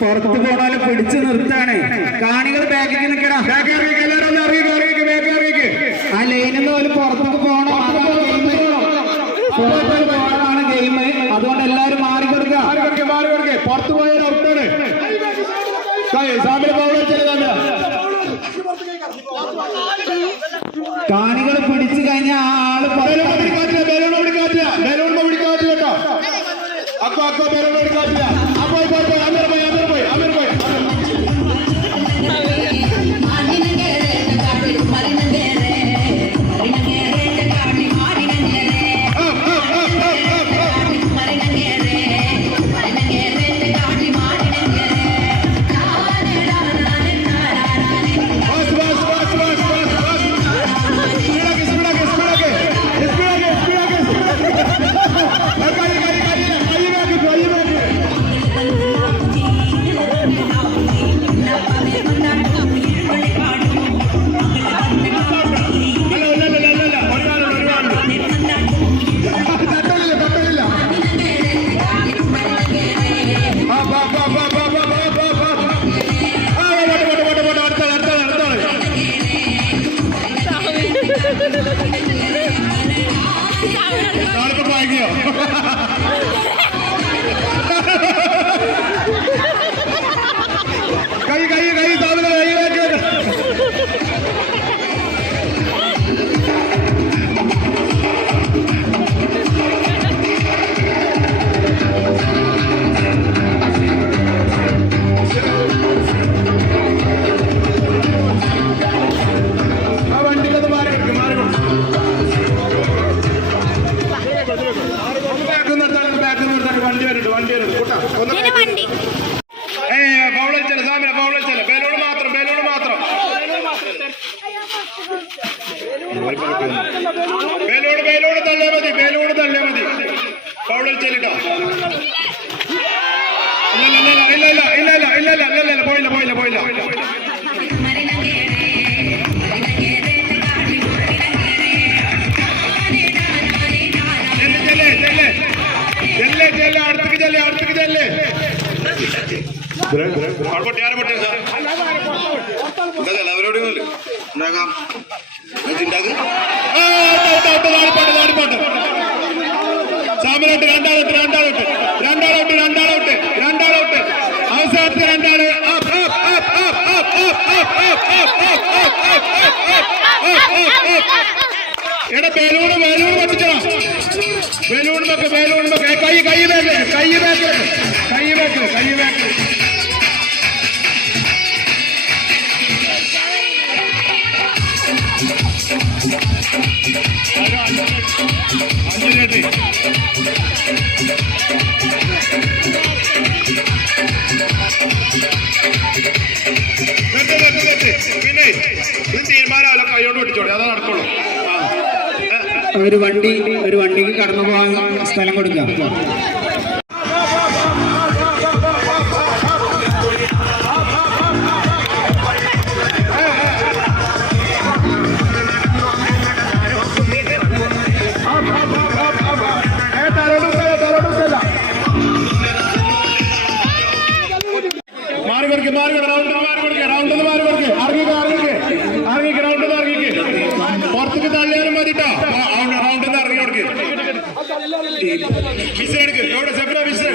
പുറത്ത് പോണാല് പിടിച്ചു നിർത്താണ്. കാണികൾ ബാക്കിൽ നിൽക്കണ, ആ ലൈനിൽ നിന്ന് പുറത്തേക്ക് പോകണം. പോകണമാണ് ഗെയിം. അതുകൊണ്ട് എല്ലാവരും മാറി കൊടുക്കുക. പുറത്തു പോയാൽ ഔട്ടാണ്. കാണികൾ പിടിച്ചു കഴിഞ്ഞ ആള് അവസാനത്തെ രണ്ടാള് എടാ ബലൂണ് വെച്ചിട്ടാ ബലൂൺ കൈ ബാക്ക് പിന്നെ ഇത് തീരുമാനമല്ല കൈയോട് പിടിച്ചോളൂ, അതാ നടക്കുള്ളൂ. ഒരു വണ്ടിക്ക് കടന്നു പോകാൻ സ്ഥലം കൊടുക്കുക. പുറത്തേക്ക് തള്ളിയാലും മതിട്ടോ, റൗണ്ടിൽ നിന്ന് ഇറങ്ങി കൊടുക്കുക. മിസ് എടുക്കുക, എവിടെ സെപ്ര മിസ്